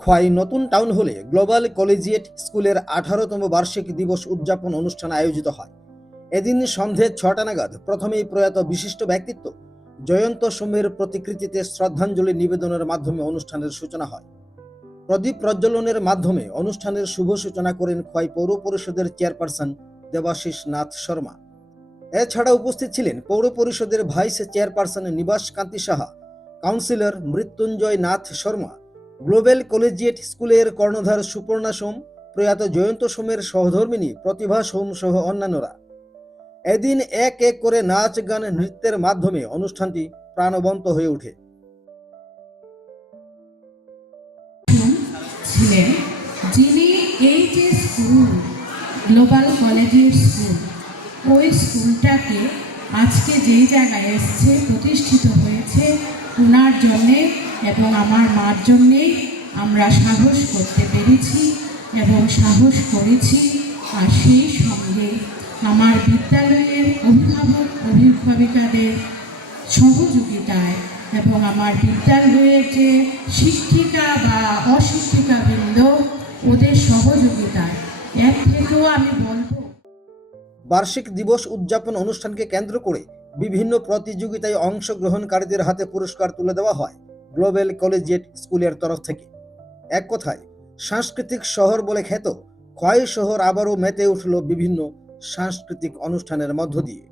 খোয়াই নতুন টাউন হলে global collegiate স্কুলের 18তম বার্ষিক দিবস উদযাপন অনুষ্ঠান আয়োজিত হয়। এদিন সন্ধে 6টা নাগাদ প্রথমেই প্রয়াত বিশিষ্ট ব্যক্তিত্ব জয়ন্ত সোমের প্রতিকৃতিতে শ্রদ্ধাঞ্জলি নিবেদনের মাধ্যমে অনুষ্ঠানের সূচনা হয়। প্রদীপ প্রজ্বলনের মাধ্যমে অনুষ্ঠানের শুভ সূচনা করেন খোয়াই পৌর পরিষদের চেয়ারপারসন দেবাশিস নাথ শর্মা। এছাড়া উপস্থিত ছিলেন পৌর পরিষদের vice chairperson Nibas Kanti Saha, councillor Mrityunjoy Nath Sharma, global collegiate স্কুলের কর্ণধার সুপর্ণা সোম, প্রয়াত জয়ন্ত সোমের সহধর্মিনী প্রতিভা সোম সহ অন্যান্যরা। এদিন এক এক করে নাচ, গান, নৃত্যের মাধ্যমে অনুষ্ঠানটি প্রাণবন্ত হয়ে ওঠে। ছিলেন যিনি এই যে স্কুল গ্লোবাল কলেজিয়েট স্কুল, ওই স্কুলটাকে আজকে যেই জায়গায় এসছে প্রতিষ্ঠিত হয়েছে ওনার জন্যে এবং আমার মার জন্যেই আমরা সাহস করতে পেরেছি এবং সাহস করেছি। আর সেই সঙ্গে আমার বিদ্যালয়ের অভিভাবক অভিভাবিকাদের সহযোগিতায় এবং আমার বিদ্যালয়ের যে শিক্ষিকা বা অশিক্ষিকাবৃন্দ ওদের সহযোগিতায় এর থেকেও আমি বলবো। বার্ষিক দিবস উদযাপন অনুষ্ঠানকে কেন্দ্র করে বিভিন্ন প্রতিযোগিতায় অংশগ্রহণকারীদের হাতে পুরস্কার তুলে দেওয়া হয় গ্লোবাল কলেজিয়েট স্কুলের তরফ থেকে। এক কথায় সাংস্কৃতিক শহর বলে খ্যাত খোয়াই শহর আবারও মেতে উঠল বিভিন্ন সাংস্কৃতিক অনুষ্ঠানের মধ্য দিয়ে।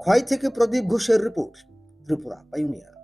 খোয়াই থেকে প্রদীপ ঘোষের রিপোর্ট, ত্রিপুরা পাইওনিয়ার।